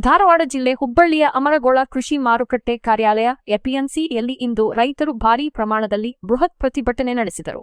ಧಾರವಾಡ ಜಿಲ್ಲೆ ಹುಬ್ಬಳ್ಳಿಯ ಅಮರಗೋಳ ಕೃಷಿ ಮಾರುಕಟ್ಟೆ ಕಾರ್ಯಾಲಯ ಎಪಿಎಂಸಿಯಲ್ಲಿ ಇಂದು ರೈತರು ಭಾರೀ ಪ್ರಮಾಣದಲ್ಲಿ ಬೃಹತ್ ಪ್ರತಿಭಟನೆ ನಡೆಸಿದರು.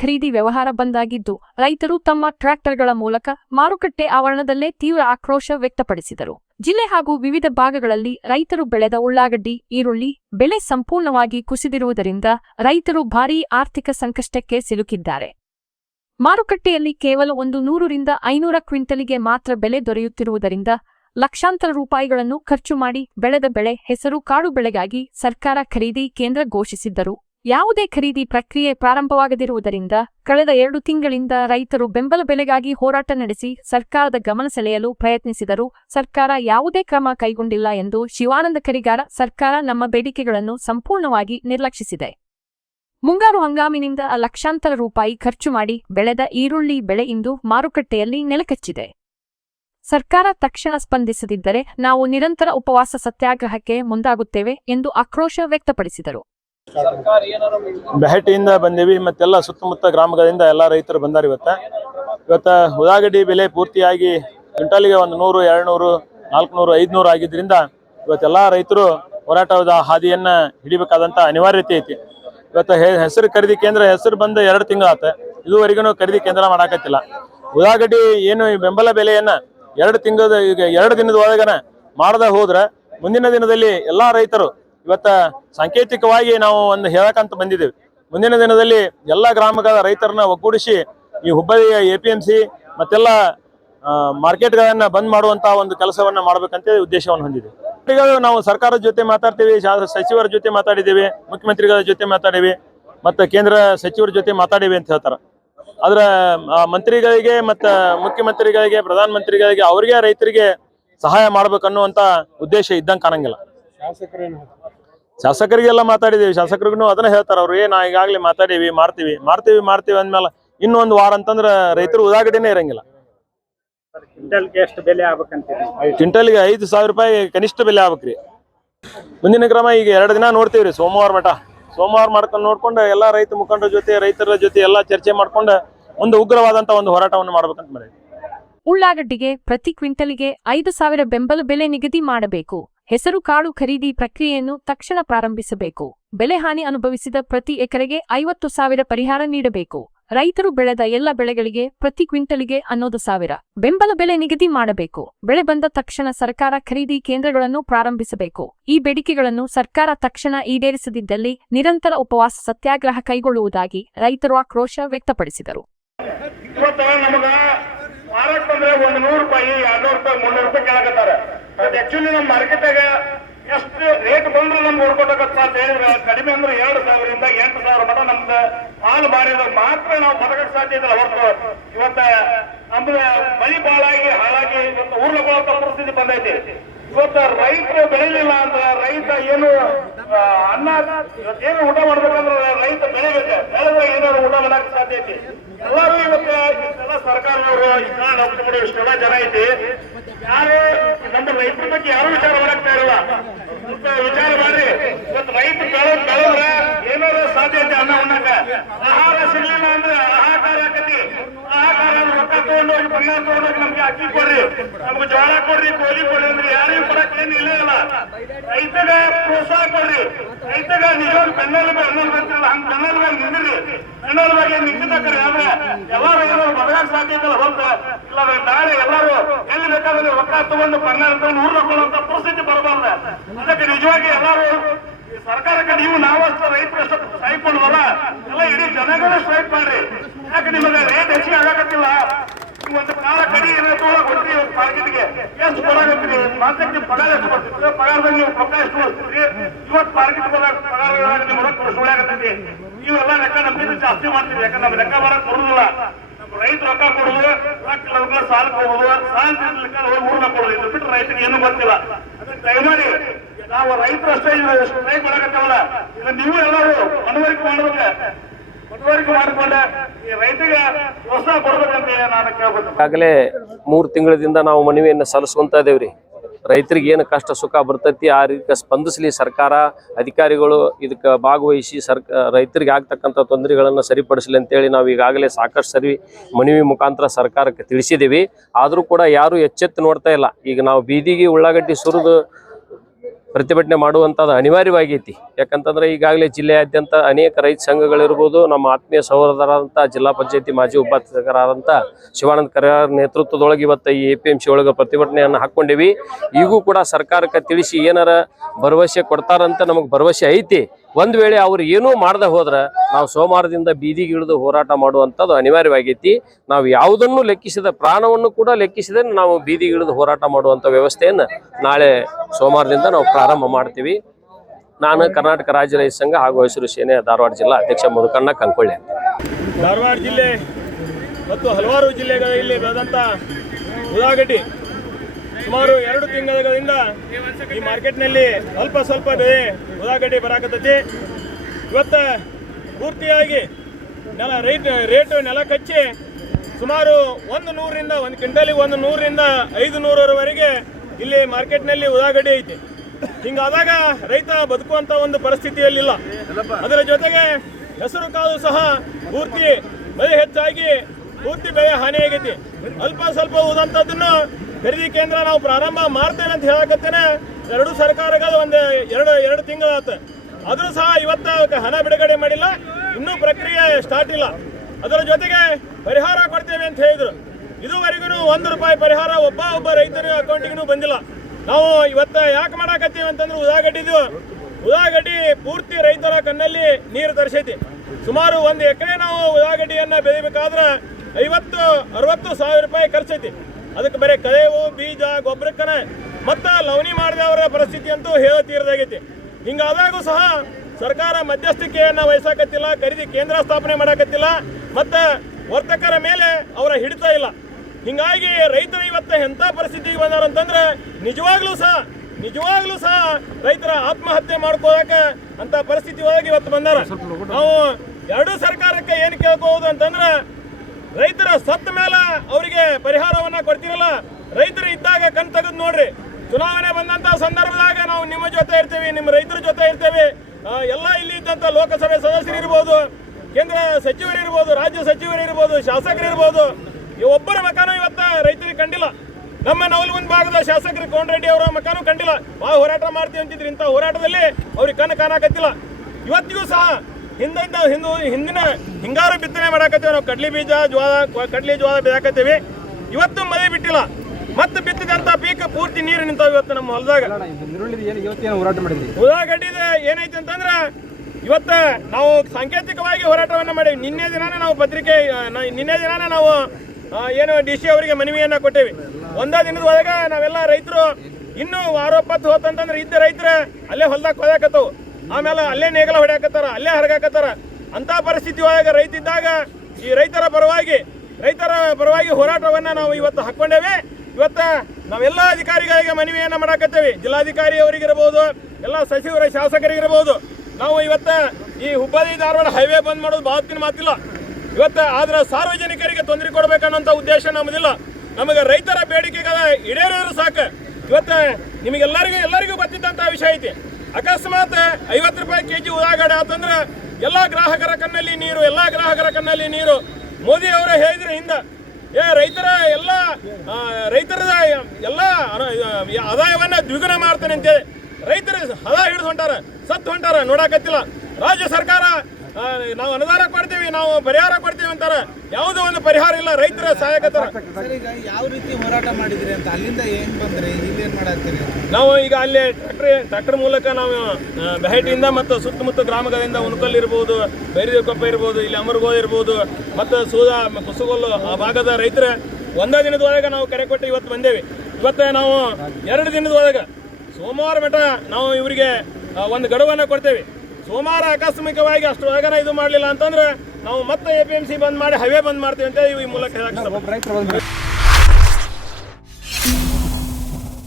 ಖರೀದಿ ವ್ಯವಹಾರ ಬಂದಾಗಿದ್ದು, ರೈತರು ತಮ್ಮ ಟ್ರ್ಯಾಕ್ಟರ್ಗಳ ಮೂಲಕ ಮಾರುಕಟ್ಟೆ ಆವರಣದಲ್ಲೇ ತೀವ್ರ ಆಕ್ರೋಶ ವ್ಯಕ್ತಪಡಿಸಿದರು. ಜಿಲ್ಲೆ ಹಾಗೂ ವಿವಿಧ ಭಾಗಗಳಲ್ಲಿ ರೈತರು ಬೆಳೆದ ಉಳ್ಳಾಗಡ್ಡಿ, ಈರುಳ್ಳಿ ಬೆಳೆ ಸಂಪೂರ್ಣವಾಗಿ ಕುಸಿದಿರುವುದರಿಂದ ರೈತರು ಭಾರೀ ಆರ್ಥಿಕ ಸಂಕಷ್ಟಕ್ಕೆ ಸಿಲುಕಿದ್ದಾರೆ. ಮಾರುಕಟ್ಟೆಯಲ್ಲಿ ಕೇವಲ ಒಂದು ನೂರರಿಂದ ಐನೂರ ಕ್ವಿಂಟಲಿಗೆ ಮಾತ್ರ ಬೆಲೆ ದೊರೆಯುತ್ತಿರುವುದರಿಂದ ಲಕ್ಷಾಂತರ ರೂಪಾಯಿಗಳನ್ನು ಖರ್ಚು ಮಾಡಿ ಬೆಳೆದ ಬೆಳೆ ಹೆಸರು ಕಾಡು ಬೆಳೆಗಾಗಿ ಸರ್ಕಾರ ಖರೀದಿ ಕೇಂದ್ರ ಘೋಷಿಸಿದ್ದರು. ಯಾವುದೇ ಖರೀದಿ ಪ್ರಕ್ರಿಯೆ ಪ್ರಾರಂಭವಾಗದಿರುವುದರಿಂದ ಕಳೆದ ಎರಡು ತಿಂಗಳಿಂದ ರೈತರು ಬೆಂಬಲ ಬೆಲೆಗಾಗಿ ಹೋರಾಟ ನಡೆಸಿ ಸರ್ಕಾರದ ಗಮನ ಸೆಳೆಯಲು ಪ್ರಯತ್ನಿಸಿದರೂ ಸರ್ಕಾರ ಯಾವುದೇ ಕ್ರಮ ಕೈಗೊಂಡಿಲ್ಲ ಎಂದು ಶಿವಾನಂದ ಕರಿಗಾರ ಸರ್ಕಾರ ನಮ್ಮ ಬೇಡಿಕೆಗಳನ್ನು ಸಂಪೂರ್ಣವಾಗಿ ನಿರ್ಲಕ್ಷಿಸಿದೆ. ಮುಂಗಾರು ಹಂಗಾಮಿನಿಂದ ಲಕ್ಷಾಂತರ ರೂಪಾಯಿ ಖರ್ಚು ಮಾಡಿ ಬೆಳೆದ ಈರುಳ್ಳಿ ಬೆಳೆ ಇಂದು ಮಾರುಕಟ್ಟೆಯಲ್ಲಿ ನೆಲಕಚ್ಚಿದೆ. ಸರ್ಕಾರ ತಕ್ಷಣ ಸ್ಪಂದಿಸದಿದ್ದರೆ ನಾವು ನಿರಂತರ ಉಪವಾಸ ಸತ್ಯಾಗ್ರಹಕ್ಕೆ ಮುಂದಾಗುತ್ತೇವೆ ಎಂದು ಆಕ್ರೋಶ ವ್ಯಕ್ತಪಡಿಸಿದರು. ಬೆಹಟ್ಟಿಯಿಂದ ಬಂದೀವಿ, ಮತ್ತೆಲ್ಲ ಸುತ್ತಮುತ್ತ ಗ್ರಾಮಗಳಿಂದ ಎಲ್ಲ ರೈತರು ಬಂದಾರ ಇವತ್ತ. ಇವತ್ತ ಉಳ್ಳಾಗಡ್ಡಿ ಬೆಲೆ ಪೂರ್ತಿಯಾಗಿ ಕ್ವಿಂಟಾಲಿಗೆ ಒಂದು ನೂರು ಎರಡು ನೂರು ನಾಲ್ಕುನೂರು, ಐದ್ನೂರು ಆಗಿದ್ರಿಂದ ಇವತ್ತೆಲ್ಲ ರೈತರು ಹೋರಾಟದ ಹಾದಿಯನ್ನ ಹಿಡಿಬೇಕಾದಂತ ಅನಿವಾರ್ಯತೆ ಐತಿ. ಇವತ್ತು ಹೆಸರು ಖರೀದಿ ಕೇಂದ್ರ, ಹೆಸರು ಬಂದ ಎರಡು ತಿಂಗಳಾತ ಇದುವರೆಗೂ ಖರೀದಿ ಕೇಂದ್ರ ಮಾಡಾಕತ್ತಿಲ್ಲ. ಉಳ್ಳಾಗಡ್ಡಿ ಏನು ಬೆಂಬಲ ಬೆಲೆಯನ್ನ ಎರಡು ತಿಂಗಳ ಈಗ ಎರಡು ದಿನದ ಒಳಗನ ಮಾಡದ ಹೋದ್ರ ಮುಂದಿನ ದಿನದಲ್ಲಿ ಎಲ್ಲಾ ರೈತರು ಇವತ್ತ ಸಾಂಕೇತಿಕವಾಗಿ ನಾವು ಒಂದು ಹೇಳಕಂತ ಬಂದಿದ್ದೇವೆ. ಮುಂದಿನ ದಿನದಲ್ಲಿ ಎಲ್ಲ ಗ್ರಾಮಗಳ ರೈತರನ್ನ ಒಗ್ಗೂಡಿಸಿ ಈ ಹುಬ್ಬಳ್ಳಿಯ ಎ ಪಿ ಎಂ ಸಿ ಮತ್ತೆಲ್ಲ ಮಾರ್ಕೆಟ್ಗಳನ್ನ ಬಂದ್ ಮಾಡುವಂತ ಒಂದು ಕೆಲಸವನ್ನ ಮಾಡ್ಬೇಕಂತ ಉದ್ದೇಶವನ್ನು ಹೊಂದಿದೆ. ನಾವು ಸರ್ಕಾರದ ಜೊತೆ ಮಾತಾಡ್ತೀವಿ ಸಚಿವರ ಜೊತೆ ಮಾತಾಡಿದ್ದೀವಿ ಮುಖ್ಯಮಂತ್ರಿಗಳ ಜೊತೆ ಮಾತಾಡಿವಿ ಮತ್ತೆ ಕೇಂದ್ರ ಸಚಿವರ ಜೊತೆ ಮಾತಾಡಿವಿ ಅಂತ ಹೇಳ್ತಾರ. ಆದ್ರ ಆ, ಮಂತ್ರಿಗಳಿಗೆ ಮತ್ತ ಮುಖ್ಯಮಂತ್ರಿಗಳಿಗೆ ಪ್ರಧಾನ ಮಂತ್ರಿಗಳಿಗೆ ಅವ್ರಿಗೆ ರೈತರಿಗೆ ಸಹಾಯ ಮಾಡ್ಬೇಕನ್ನುವಂತ ಉದ್ದೇಶ ಇದ್ದಂಗೆ ಕಾಣಂಗಿಲ್ಲ. ಶಾಸಕರಿಗೆಲ್ಲ ಮಾತಾಡಿದೀವಿ ಶಾಸಕರಿಗೂ ಅದನ್ನ ಹೇಳ್ತಾರ ಅವ್ರು ಏ ನಾ ಈಗಾಗಲೇ ಮಾತಾಡೀವಿ ಮಾಡ್ತೀವಿ ಮಾಡ್ತೀವಿ ಮಾಡ್ತೀವಿ ಅಂದ್ಮೇಲೆ ಇನ್ನೊಂದು ವಾರ ಅಂತಂದ್ರ ರೈತರು ಉದಾಗಡೆನೆ ಇರಂಗಿಲ್ಲ. ಕ್ವಿಂಟಲ್ಗೆ ಎಷ್ಟು ಬೆಲೆ ಕ್ವಿಂಟಲ್ಗೆ ಐದು ಸಾವಿರ ರೂಪಾಯಿ ಕನಿಷ್ಠ ಬೆಲೆ ಆಗ್ಬೇಕ್ರಿ. ಮುಂದಿನ ಕ್ರಮ ಈಗ ಎರಡು ದಿನ ನೋಡ್ತೀವ್ರಿ ಸೋಮವಾರ ಮಠ. ಸೋಮವಾರ ಮಾಡ್ಕೊಂಡು ನೋಡ್ಕೊಂಡು ಎಲ್ಲಾ ರೈತ ಮುಖಂಡರ ಜೊತೆ ರೈತರ ಜೊತೆ ಎಲ್ಲಾ ಚರ್ಚೆ ಮಾಡ್ಕೊಂಡು ಒಂದು ಉಗ್ರವಾದಂತ ಒಂದು ಹೋರಾಟವನ್ನು ಮಾಡ್ಬೇಕಂತ ಮಾಡಿ ಉಳ್ಳಾಗಡ್ಡಿಗೆ ಪ್ರತಿ ಕ್ವಿಂಟಲ್ಗೆ ಐದು ಸಾವಿರ ಬೆಂಬಲ ಬೆಲೆ ನಿಗದಿ ಮಾಡಬೇಕು. ಹೆಸರು ಕಾಳು ಖರೀದಿ ಪ್ರಕ್ರಿಯೆಯನ್ನು ತಕ್ಷಣ ಪ್ರಾರಂಭಿಸಬೇಕು. ಬೆಳೆಹಾನಿ ಅನುಭವಿಸಿದ ಪ್ರತಿ ಎಕರೆಗೆ ಐವತ್ತು ಸಾವಿರ ಪರಿಹಾರ ನೀಡಬೇಕು. ರೈತರು ಬೆಳೆದ ಎಲ್ಲ ಬೆಳೆಗಳಿಗೆ ಪ್ರತಿ ಕ್ವಿಂಟಲಿಗೆ ಅನ್ನೋದು ಸಾವಿರ. ಬೆಂಬಲ ಬೆಲೆ ನಿಗದಿ ಮಾಡಬೇಕು. ಬೆಳೆ ಬಂದ ತಕ್ಷಣ ಸರ್ಕಾರ ಖರೀದಿ ಕೇಂದ್ರಗಳನ್ನು ಪ್ರಾರಂಭಿಸಬೇಕು. ಈ ಬೇಡಿಕೆಗಳನ್ನು ಸರ್ಕಾರ ತಕ್ಷಣ ಈಡೇರಿಸದಿದ್ದಲ್ಲಿ ನಿರಂತರ ಉಪವಾಸ ಸತ್ಯಾಗ್ರಹ ಕೈಗೊಳ್ಳುವುದಾಗಿ ರೈತರು ಆಕ್ರೋಶ ವ್ಯಕ್ತಪಡಿಸಿದರು. ರೂಪಾಯಿ ರೂಪಾಯಿ ಕೇಳಕತ್ತಾರ ಆಕ್ಚುಲಿ ನಮ್ಮ ಮಾರ್ಕೆಟಾಗ ಎಷ್ಟು ರೇಟ್ ಬಂದ್ರು ನಮ್ಗೆ ಹುಡ್ಕೊಟ್ಟಕತ್ತ ಅಂತ ಹೇಳಿದ್ರೆ ಕಡಿಮೆ ಅಂದ್ರೆ ಎರಡು ಸಾವಿರದಿಂದ ಎಂಟು ಸಾವಿರ ಮಟ ನಮ್ದು ಹಾಲು ಮಾರಿದ್ರೆ ಮಾತ್ರ ನಾವು ಬದುಕಕ್ಕೆ ಸಾಧ್ಯ ಇಲ್ಲ ಹೊರತು ಇವತ್ತ ನಮ್ದು ಮಳಿ ಬಾಳಾಗಿ, ಹಾಳಾಗಿ ಇವತ್ತು ಊರ್ಲಕೊಳ್ಳೋ ಪರಿಸ್ಥಿತಿ ಬಂದೈತಿ. ಇವತ್ತ ರೈತರು ಬೆಳಿಲಿಲ್ಲ ಅಂದ್ರೆ ರೈತ ಏನು ಅನ್ನ, ಏನು ಊಟ ಮಾಡ್ಬೇಕಂದ್ರೆ ರೈತ ಬೆಳಿಬೇಕು ಬೆಳೆದ್ರೆ ಏನಾದ್ರು ಊಟ ಮಾಡಕ್ ಸಾಧ್ಯ ಐತಿ. ಎಲ್ಲರೂ ಇವತ್ತು ಸರ್ಕಾರದವರು ಇಷ್ಟೆಲ್ಲ ನೌಕರಿ ಇಷ್ಟೆಲ್ಲ ಜನ ಐತಿ. ಯಾರು, ನಮ್ಮ ರೈತರ ಬಗ್ಗೆ ಯಾರು ವಿಚಾರ ಮಾಡಕ್ತಾ ಇರಲ್ಲ ವಿಚಾರ ಮಾಡ್ರಿ ಇವತ್ತು ರೈತ ಬೆಳೆದ್ ಬೆಳೆದ್ರೆ ಏನಾರ ಸಾಧ್ಯತೆ ಅನ್ನ ಉಣ್ಣಕ ಆಹಾರ ಸಿಗ್ಲಿಲ್ಲ ಅಂದ್ರೆ ಆಹಾಕಾರ ಆಕತಿ ಆಹಾಕಾರ ಅಂದ್ರೆ ರೊಕ್ಕ ತಗೊಂಡು ಹೋಗಿ ಬಂಗಾರ ತಗೊಂಡು ಹೋಗಿ ನಮ್ಗೆ ಅಕ್ಕಿ ಕೊಡ್ರಿ ನಮ್ಗೆ ಜೋಳ ಕೊಡ್ರಿ ಕೋಲಿ ಕೊಡ್ರಿ ಅಂದ್ರೆ ಯಾರಿಗೂ ಕೊಡಕ್ ಏನು ಇಲ್ಲ ಇಲ್ಲ ರೈತಗ ಪ್ರೋತ್ಸಾಹ ಕೊಡ್ರಿ ರೈತಗ ನಿಜವಾಗ ಬೆನ್ನೆಲುಬು ಬೆನ್ನಲ್ಲಿ ಗೊತ್ತಿಲ್ಲ ಹಂಗ ಬೆನ್ನೆಲುಬಾಗಿ ನಿಂದ್ರಿ ಬಗ್ಗೆ ನಿಂತಿದ್ದಕ್ರೆ ಆದ್ರೆ ಎಲ್ಲಾರು ಏನೋ ಬದಲಾಗ ಸಾಧ್ಯ ಇಲ್ಲ ನಾಳೆ ಎಲ್ಲಾರು ಎಲ್ಲಿ ಬೇಕಾದ್ರೆ ರೊಕ್ಕ ತಗೊಂಡು ಬಂಗಾರ ತಗೊಂಡು ಊರ್ ಹಾಕೊಳ್ಳುವಂತ ಪರಿಸ್ಥಿತಿ ಬರಬಾರ್ದ ಅದಕ್ಕೆ ನಿಜವಾಗಿ ಎಲ್ಲಾರು ಸರ್ಕಾರಕ್ಕೆ ನೀವು ನಾವಷ್ಟು ರೈತರು ಸ್ಟ್ರೈಕ್ ಮಾಡುವಲ್ಲ ಎಲ್ಲ ಇಡೀ ಜನಗಳೇ ಸ್ಟ್ರೈಕ್ ಮಾಡ್ರಿ ಯಾಕೆ ನಿಮಗೆ ರೇಟ್ ಹೆಚ್ಚಿಗೆ ಆಗಕತ್ತಿಲ್ಲ ಒಂದು ಕಾಲ ಕಡಿ ತಗೊಳಕ್ ಕೊಡ್ತೀವಿ ಒಂದು ಮಾರ್ಕೆಟ್ಗೆ. ಎಷ್ಟು ಕೊಡಾಕತ್ತೀರಿ ಮಾರ್ಕೆಟ್ ನೀವು ಪಗಾರ ಎಷ್ಟು ಕೊಡ್ತೀರಿ ಪಗಾರದಾಗ ನೀವು ರೊಕ್ಕ ಎಷ್ಟು ಕೊಡ್ತೀರಿ ಇವತ್ತು ಮಾರ್ಕೆಟ್ ಬರೋಕ್ ಪಗಾರ ನಿಮ್ಮ ರೊಕ್ಕ ಸುಳ್ಯಾಕತ್ತೈತಿ ನೀವೆಲ್ಲ ಲೆಕ್ಕ ನಮ್ಗಿಂತ ಜಾಸ್ತಿ ಮಾಡ್ತೀವಿ ಯಾಕಂದ್ರೆ ನಮ್ ಲೆಕ್ಕ ಬರಕ್ ಕೊಡುದಿಲ್ಲ ರೈತ ರೊಕ್ಕ ಕೊಡುದು, ರೊಕ್ಕ ಇಲ್ಲದಕ್ಕೆ ಸಾಲ ಕೊಡುದು, ಸಾಲ ಲೆಕ್ಕ ಹೋಗಿ ಊರ್ನ ಕೊಡುದು. ಇದು ಬಿಟ್ಟು ರೈತರಿಗೆ ಏನು ಗೊತ್ತಿಲ್ಲ. ದಯಮಾಡಿ, ನಾವು ರೈತರಷ್ಟೇ ಸ್ಟ್ರೈಕ್ ಮಾಡಕತ್ತೇವಲ್ಲ ಇದು ನೀವು ಎಲ್ಲರೂ ಮನವರಿಕೆ ಮಾಡ್ಬೇಕು. ಈಗಾಗಲೇ ಮೂರು ತಿಂಗಳಿಂದ ನಾವು ಮನವಿಯನ್ನು ಸಲ್ಲಿಸ್ಕೊಂತ ಇದೇವ್ರಿ ರೈತರಿಗೆ ಏನು ಕಷ್ಟ ಸುಖ ಬರ್ತೈತಿ, ಆ ರೀತಿ ಸ್ಪಂದಿಸಲಿ ಸರ್ಕಾರ, ಅಧಿಕಾರಿಗಳು ಇದಕ್ಕೆ ಭಾಗವಹಿಸಿ ಸರ್ಕ, ರೈತರಿಗೆ ಆಗ್ತಕ್ಕಂಥ ತೊಂದರೆಗಳನ್ನು ಸರಿಪಡಿಸಲಿ ಅಂತೇಳಿ ನಾವು ಈಗಾಗಲೇ ಸಾಕಷ್ಟು ಸರಿ ಮನವಿ ಮುಖಾಂತರ ಸರ್ಕಾರಕ್ಕೆ ತಿಳಿಸಿದ್ದೀವಿ. ಆದರೂ ಕೂಡ ಯಾರೂ ಎಚ್ಚೆತ್ತು ನೋಡ್ತಾ ಇಲ್ಲ. ಈಗ ನಾವು ಬೀದಿಗೆ ಉಳ್ಳಾಗಡ್ಡಿ ಸುರಿದು ಪ್ರತಿಭಟನೆ ಮಾಡುವಂಥದ್ದು ಅನಿವಾರ್ಯವಾಗೈತಿ. ಯಾಕಂತಂದ್ರೆ ಈಗಾಗಲೇ ಜಿಲ್ಲೆಯಾದ್ಯಂತ ಅನೇಕ ರೈತ ಸಂಘಗಳಿರ್ಬೋದು, ನಮ್ಮ ಆತ್ಮೀಯ ಸಹೋದರರಾದಂಥ ಜಿಲ್ಲಾ ಪಂಚಾಯತಿ ಮಾಜಿ ಉಪಾಧ್ಯಕ್ಷರಾದಂಥ ಶಿವಾನಂದ ಕರ್ಯಾರ್ ನೇತೃತ್ವದೊಳಗೆ ಇವತ್ತು ಈ ಎ ಪಿ ಎಂ ಸಿ ಒಳಗೆ ಪ್ರತಿಭಟನೆಯನ್ನು ಹಾಕ್ಕೊಂಡಿವಿ. ಈಗೂ ಕೂಡ ಸರ್ಕಾರಕ್ಕೆ ತಿಳಿಸಿ ಏನಾರ ಭರವಸೆ ಕೊಡ್ತಾರಂತ ನಮಗೆ ಭರವಸೆ ಐತಿ. ಒಂದ್ ವೇಳೆ ಅವ್ರು ಏನೂ ಮಾಡದೆ ಹೋದ್ರೆ ನಾವು ಸೋಮವಾರದಿಂದ ಬೀದಿಗೆ ಇಳಿದು ಹೋರಾಟ ಮಾಡುವಂಥದ್ದು ಅನಿವಾರ್ಯವಾಗೈತಿ. ನಾವು ಯಾವುದನ್ನು ಲೆಕ್ಕಿಸಿದ ಪ್ರಾಣವನ್ನು ಕೂಡ ಲೆಕ್ಕಿಸಿದ ನಾವು ಬೀದಿಗೆ ಇಳಿದು ಹೋರಾಟ ಮಾಡುವಂಥ ವ್ಯವಸ್ಥೆಯನ್ನು ನಾಳೆ ಸೋಮವಾರದಿಂದ ನಾವು ಪ್ರಾರಂಭ ಮಾಡ್ತೀವಿ. ನಾನು ಕರ್ನಾಟಕ ರಾಜ್ಯ ರೈತ ಸಂಘ ಹಾಗೂ ಹಸಿರು ಸೇನೆ ಧಾರವಾಡ ಜಿಲ್ಲಾ ಅಧ್ಯಕ್ಷ ಮುದುಕಣ್ಣ ಕಂಕೊಳ್ಳಿ. ಧಾರವಾಡ ಜಿಲ್ಲೆ ಮತ್ತು ಹಲವಾರು ಜಿಲ್ಲೆಗಳಲ್ಲಿ ಬೆಳೆದಂಥ ಉಳ್ಳಾಗಡ್ಡಿ ಸುಮಾರು ಎರಡು ತಿಂಗಳಿಂದ ಈ ಮಾರ್ಕೆಟ್ನಲ್ಲಿ ಅಲ್ಪ ಸ್ವಲ್ಪ ಬೆಲೆ ಉಳ್ಳಾಗಡ್ಡಿ ಬರಾಕತ್ತೈತಿ. ಇವತ್ತು ಪೂರ್ತಿಯಾಗಿ ನೆಲ ರೈಟ್, ರೇಟು ನೆಲ ಕಚ್ಚಿ ಸುಮಾರು ಒಂದು ನೂರರಿಂದ ಒಂದು ಕ್ವಿಂಟಲಿಗೆ ಒಂದು ನೂರರಿಂದ ಐದು ನೂರರವರೆಗೆ ಇಲ್ಲಿ ಮಾರ್ಕೆಟ್ನಲ್ಲಿ ಉಳ್ಳಾಗಡ್ಡಿ ಐತಿ. ಹಿಂಗಾದಾಗ ರೈತ ಬದುಕುವಂಥ ಒಂದು ಪರಿಸ್ಥಿತಿಯಲ್ಲಿಲ್ಲ. ಅದರ ಜೊತೆಗೆ ಹೆಸರು ಕಾಳು ಸಹ ಪೂರ್ತಿ ಬೆಲೆ ಹೆಚ್ಚಾಗಿ, ಪೂರ್ತಿ ಬೆಳೆ ಹಾನಿಯಾಗೈತಿ. ಅಲ್ಪ ಸ್ವಲ್ಪ ಉಳಿದಂಥದ್ದನ್ನು ಖರೀದಿ ಕೇಂದ್ರ ನಾವು ಪ್ರಾರಂಭ ಮಾಡ್ತೇವೆ ಅಂತ ಹೇಳಕತ್ತೇನೆ. ಎರಡು ಸರ್ಕಾರಗಳು ಒಂದು, ಎರಡು ಎರಡು ತಿಂಗಳಾಯ್ತು ಆದರೂ ಸಹ ಇವತ್ತು ಹಣ ಬಿಡುಗಡೆ ಮಾಡಿಲ್ಲ. ಇನ್ನೂ ಪ್ರಕ್ರಿಯೆ ಸ್ಟಾರ್ಟ್ ಇಲ್ಲ. ಅದರ ಜೊತೆಗೆ ಪರಿಹಾರ ಕೊಡ್ತೇವೆ ಅಂತ ಹೇಳಿದ್ರು. ಇದುವರೆಗೂ ಒಂದು ರೂಪಾಯಿ ಪರಿಹಾರ ಒಬ್ಬ ಒಬ್ಬ ರೈತರ ಅಕೌಂಟಿಗೂ ಬಂದಿಲ್ಲ. ನಾವು ಇವತ್ತ ಯಾಕೆ ಮಾಡಾಕತ್ತೀವಿ ಅಂತಂದ್ರೆ ಉದಾಗಡ್ಡಿದು ಉದಾಗಡ್ಡಿ ಪೂರ್ತಿ ರೈತರ ಕಣ್ಣಲ್ಲಿ ನೀರು ತರಿಸೈತಿ. ಸುಮಾರು ಒಂದು ಎಕರೆ ನಾವು ಉಳ್ಳಾಗಡ್ಡಿಯನ್ನು ಬೆಳಿಬೇಕಾದ್ರೆ ಐವತ್ತು, ಅರವತ್ತು ಸಾವಿರ ರೂಪಾಯಿ ಖರ್ಚೈತಿ. ಅದಕ್ಕೆ ಬರೀ ಕಳೆವು ಬೀಜ ಗೊಬ್ಬರಕ್ಕನ ಮತ್ತು ಲವಣಿ ಮಾಡಿದವರ ಪರಿಸ್ಥಿತಿ ಅಂತೂ ಹೇಳ ತೀರದಾಗೈತಿ. ಹಿಂಗಾದಾಗೂ ಸಹ ಸರ್ಕಾರ ಮಧ್ಯಸ್ಥಿಕೆಯನ್ನ ವಹಿಸಾಕತ್ತಿಲ್ಲ ಖರೀದಿ ಕೇಂದ್ರ ಸ್ಥಾಪನೆ ಮಾಡಾಕತ್ತಿಲ್ಲ ಮತ್ತು ವರ್ತಕರ ಮೇಲೆ ಅವರ ಹಿಡಿತ ಇಲ್ಲ. ಹಿಂಗಾಗಿ ರೈತರು ಇವತ್ತು ಎಂಥ ಪರಿಸ್ಥಿತಿಗೆ ಬಂದಾರ ಅಂತಂದ್ರೆ ನಿಜವಾಗ್ಲೂ ಸಹ ನಿಜವಾಗ್ಲೂ ಸಹ ರೈತರ ಆತ್ಮಹತ್ಯೆ ಮಾಡ್ಕೋದಕ್ಕ ಅಂತ ಪರಿಸ್ಥಿತಿ ಒಳಗೆ ಇವತ್ತು ಬಂದಾರ. ನಾವು ಎರಡೂ ಸರ್ಕಾರಕ್ಕೆ ಏನು ಕೇಳ್ಕೋದು ಅಂತಂದ್ರೆ ರೈತರ ಸತ್ತ ಮೇಲೆ ಅವರಿಗೆ ಪರಿಹಾರವನ್ನ ಕೊಡ್ತೀರಲ್ಲ? ರೈತರು ಇದ್ದಾಗ ಕಣ್ ತೆಗೆದು ನೋಡ್ರಿ. ಚುನಾವಣೆ ಬಂದಂತ ಸಂದರ್ಭದಾಗ ನಾವು ನಿಮ್ಮ ಜೊತೆ ಇರ್ತೇವೆ, ನಿಮ್ಮ ರೈತರ ಜೊತೆ ಇರ್ತೇವೆ. ಎಲ್ಲ ಇಲ್ಲಿ ಇದ್ದಂತ ಲೋಕಸಭೆ ಸದಸ್ಯರು ಇರ್ಬೋದು, ಕೇಂದ್ರ ಸಚಿವರು ಇರ್ಬೋದು, ರಾಜ್ಯ ಸಚಿವರು ಇರ್ಬೋದು, ಶಾಸಕರು ಇರ್ಬೋದು. ಒಬ್ಬರ ಮಕಾನು ಇವತ್ತ ರೈತರಿಗೆ ಕಂಡಿಲ್ಲ. ನಮ್ಮ ನವಲ್ಗುಂದ್ ಭಾಗದ ಶಾಸಕರು ಕೋನರೆಡ್ಡಿ ಅವರ ಮಕಾನು ಕಂಡಿಲ್ಲ. ಬಾ ಹೋರಾಟ ಮಾಡ್ತೀವಿ ಅಂತಿದ್ರು. ಇಂಥ ಹೋರಾಟದಲ್ಲಿ ಅವ್ರಿಗೆ ಕಣ್ಣು ಕಾಣಕತ್ತಿಲ್ಲ. ಇವತ್ತಿಗೂ ಸಹ ಹಿಂದಿಂದ ಹಿಂದು ಹಿಂದಿನ ಹಿಂಗಾರು ಬಿತ್ತನೆ ಮಾಡಾಕತ್ತೀವಿ ನಾವು. ಕಡ್ಲಿ ಬೀಜ ಜ್ವಾಳ ಕಡ್ಲಿ ಜ್ವಾಳ ಬಿದಾಕತ್ತೇವೆ ಇವತ್ತು ಮಳೆ ಬಿಟ್ಟಿಲ್ಲ. ಮತ್ತೆ ಬಿತ್ತಿದಂತ ಪೀಕ್ ಪೂರ್ತಿ ನೀರು ನಿಂತಾವ ಇವತ್ತು ನಮ್ಮ ಹೊಲದಾಗ. ಉಳ್ಳಾಗಡ್ಡಿದ ಏನೈತೆ ಅಂತಂದ್ರೆ ಇವತ್ತ ನಾವು ಸಾಂಕೇತಿಕವಾಗಿ ಹೋರಾಟವನ್ನ ಮಾಡಿ ನಿನ್ನೆ ದಿನಾನೇ ನಾವು ಪತ್ರಿಕೆ ನಿನ್ನೆ ದಿನಾನೇ ನಾವು ಏನು ಡಿ ಸಿ ಅವರಿಗೆ ಮನವಿಯನ್ನ ಕೊಟ್ಟೇವಿ. ಒಂದೇ ದಿನದ ಒಳಗೆ ನಾವೆಲ್ಲ ರೈತರು ಇನ್ನೂ ಆರೋಪತ್ತು ಹೋತಂತಂದ್ರೆ ಇದ್ದ ರೈತರ ಅಲ್ಲೇ ಹೊಲ್ದಾಗ ಕೊದಾಕತ್ತವು ಆಮೇಲೆ ಅಲ್ಲೇ ನೇಗಲ ಹೊಡ್ಯಾಕತ್ತಾರ, ಅಲ್ಲೇ ಹರಗಾಕತ್ತಾರ. ಅಂತ ಪರಿಸ್ಥಿತಿ ಒಳಗೆ ರೈತ ಇದ್ದಾಗ ಈ ರೈತರ ಪರವಾಗಿ ರೈತರ ಪರವಾಗಿ ಹೋರಾಟವನ್ನ ನಾವು ಇವತ್ತು ಹಾಕೊಂಡೇವೆ ಇವತ್ತು ನಾವೆಲ್ಲ ಅಧಿಕಾರಿಗಳಿಗೆ ಮನವಿಯನ್ನು ಮಾಡಾಕತ್ತೇವೆ. ಜಿಲ್ಲಾಧಿಕಾರಿ ಅವರಿಗಿರಬಹುದು ಎಲ್ಲ ಸಚಿವರ ಶಾಸಕರಿಗಿರ್ಬೋದು. ನಾವು ಇವತ್ತು ಈ ಹುಬ್ಬಳ್ಳಿ ಧಾರವಾಡ ಹೈವೇ ಬಂದ್ ಮಾಡೋದು ಬಹಳ ಮಾತಿಲ್ಲ. ಇವತ್ತು ಆದ್ರೆ ಸಾರ್ವಜನಿಕರಿಗೆ ತೊಂದರೆ ಕೊಡಬೇಕನ್ನೋಂಥ ಉದ್ದೇಶ ನಮ್ಮದಿಲ್ಲ ನಮಗೆ ರೈತರ ಬೇಡಿಕೆಗಳ ಈಡೇರಿದ್ರೆ ಸಾಕು. ಇವತ್ತು ನಿಮಗೆಲ್ಲರಿಗೂ ಎಲ್ಲರಿಗೂ ಗೊತ್ತಿದ್ದಂಥ ವಿಷಯ ಐತಿ. ಅಕಸ್ಮಾತ್ ಐವತ್ತು ರೂಪಾಯಿ ಕೆಜಿ ಉಳ್ಳಾಗಡ್ಡೆ ಆತಂದ್ರೆ ಎಲ್ಲ ಗ್ರಾಹಕರ ಕಣ್ಣಲ್ಲಿ ನೀರು, ಎಲ್ಲ ಗ್ರಾಹಕರ ಕಣ್ಣಲ್ಲಿ ನೀರು. ಮೋದಿ ಅವರು ಹೇಳಿದ್ರೆ ಹಿಂದ, ಏ, ರೈತರ ಎಲ್ಲ ರೈತರದ ರೈತರ ಎಲ್ಲ ಆದಾಯವನ್ನ ದ್ವಿಗುಣ ಮಾಡ್ತಾನೆ ಅಂತೇಳಿ. ರೈತರು ಹದ ಹಿಡಿದು ಹೊಂಟಾರ, ಸತ್ತು ಹೊಂಟಾರ, ನೋಡಾಕತ್ತಿಲ್ಲ. ರಾಜ್ಯ ಸರ್ಕಾರ ನಾವು ಅನುದಾನ ಕೊಡ್ತೀವಿ ನಾವು ಪರಿಹಾರ ಕೊಡ್ತೀವಿ ಅಂತಾರೆ. ಯಾವುದೇ ಒಂದು ಪರಿಹಾರ ಇಲ್ಲ ರೈತರ ಸರ್ ಈಗ ಯಾವ ರೀತಿ ಹೋರಾಟ ಮಾಡಿದ್ರಿ ಅಂತ ಅಲ್ಲಿಂದ ಏನ್ ಬಂದ್ರಿ ಇಲ್ಲೇನ್ ಮಾಡಾಕ್ತೀರಿ ನಾವು ಈಗ ಅಲ್ಲಿ ಟ್ರಾಕ್ಟರ್ ಟ್ರ್ಯಾಕ್ಟರ್ ಮೂಲಕ ನಾವು ಬೆಹಟಿಯಿಂದ ಮತ್ತು ಸುತ್ತಮುತ್ತ ಗ್ರಾಮಗಳಿಂದ ಉಣಕಲ್ ಇರ್ಬೋದು ಬೈರಿಕೊಪ್ಪ ಇರ್ಬೋದು ಇಲ್ಲಿ ಅಮರ್ಗೋಲ್ ಇರ್ಬೋದು ಮತ್ತು ಸೂದಾ ಕುಸುಗೋಲು ಆ ಭಾಗದ ರೈತರ ಒಂದೇ ದಿನದೊಳಗೆ ನಾವು ಕರೆ ಕೊಟ್ಟು ಇವತ್ತು ಬಂದೇವಿ. ಇವತ್ತು ನಾವು ಎರಡು ದಿನದೊಳಗೆ ಸೋಮವಾರ ಮಠ ನಾವು ಇವರಿಗೆ ಒಂದು ಗಡುವನ್ನು ಕೊಡ್ತೇವೆ. ಸೋಮವಾರ ಆಕಸ್ಮಿಕವಾಗಿ ಅಷ್ಟು ಒಳಗನ ಇದು ಮಾಡಲಿಲ್ಲ ಅಂತಂದ್ರೆ ನಾವು ಮತ್ತೆ ಎ ಪಿ ಎಂ ಸಿ ಬಂದ್ ಮಾಡಿ ಹೈವೇ ಬಂದ್ ಮಾಡ್ತೀವಿ ಅಂತ ಈ ಮೂಲಕ ಹೇಳಕ್ಕೆ